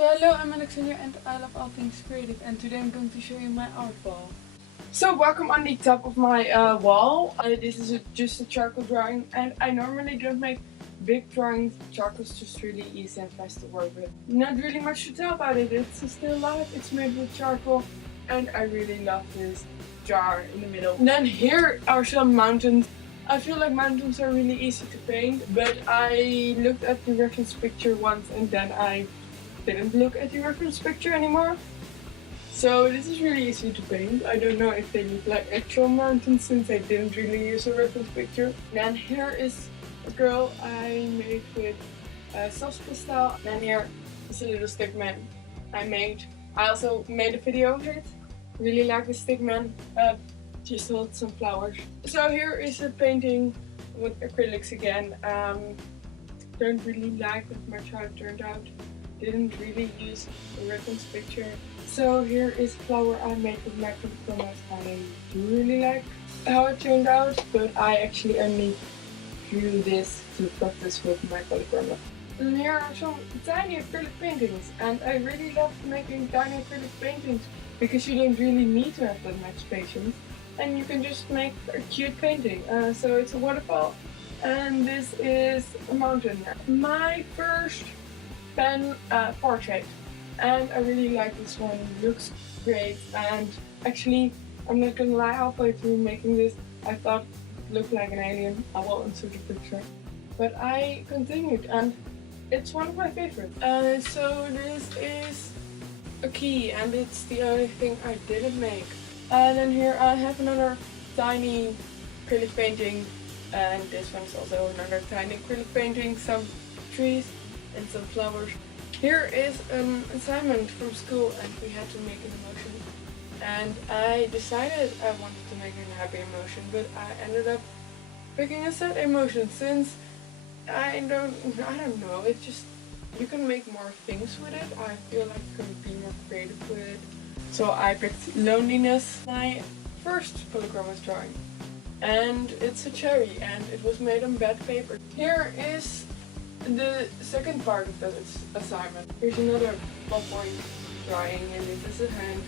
So hello, I'm Alexandra and I love all things creative, and today I'm going to show you my art wall. So welcome on the top of my wall. This is just a charcoal drawing, and I normally don't make big drawings. Charcoal's just really easy and fast to work with. Not really much to tell about it. It's a still life, it's made with charcoal, and I really love this jar in the middle. And then here are some mountains. I feel like mountains are really easy to paint, but I looked at the reference picture once and then I didn't look at the reference picture anymore. So this is really easy to paint. I don't know if they look like actual mountains since I didn't really use a reference picture. Then here is a girl I made with soft pastel. Then here is a little stick man I made. I also made a video of it. Really like the stick man. Just hold some flowers. So here is a painting with acrylics again. Don't really like that much how it turned out. Didn't really use a reference picture. So here is a flower I made with my chromas. I do really like how it turned out, but I actually only drew this to practice with my polychroma. And here are some tiny acrylic paintings, and I really love making tiny acrylic paintings because you don't really need to have that much patience, and you can just make a cute painting. So it's a waterfall, and this is a mountain. My first pen portrait, and I really like this one. It looks great, and actually I'm not gonna lie, halfway through making this I thought it looked like an alien. I will insert a picture, but I continued and it's one of my favorites. So this is a key, and it's the only thing I didn't make. And then here I have another tiny acrylic painting, and this one is also another tiny acrylic painting, some trees and some flowers. Here is an assignment from school, and we had to make an emotion. And I decided I wanted to make a happy emotion, but I ended up picking a sad emotion since I don't know, it's just, you can make more things with it. I feel like you can be more creative with it. So I picked loneliness, my first polychromos drawing. And it's a cherry, and it was made on bad paper. Here is the second part of that assignment. Here's another ballpoint drawing, and this is a hand.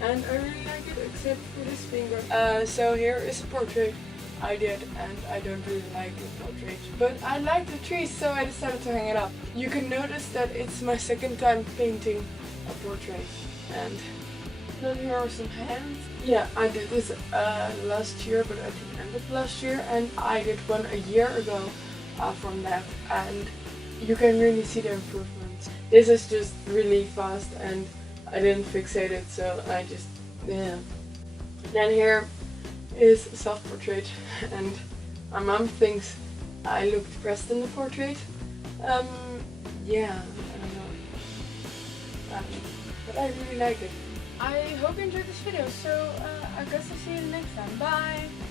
And I really like it, except for this finger. So here is a portrait I did, and I don't really like the portrait, but I like the trees, so I decided to hang it up. You can notice that it's my second time painting a portrait. And then here are some hands. Yeah, I did this last year, but at the end of last year, and I did one a year ago from that, and you can really see the improvements. This is just really fast, and I didn't fixate it, so I just, yeah. Then here is a self-portrait, and my mom thinks I look depressed in the portrait. Yeah, I don't know. But I really like it. I hope you enjoyed this video, so I guess I'll see you next time. Bye!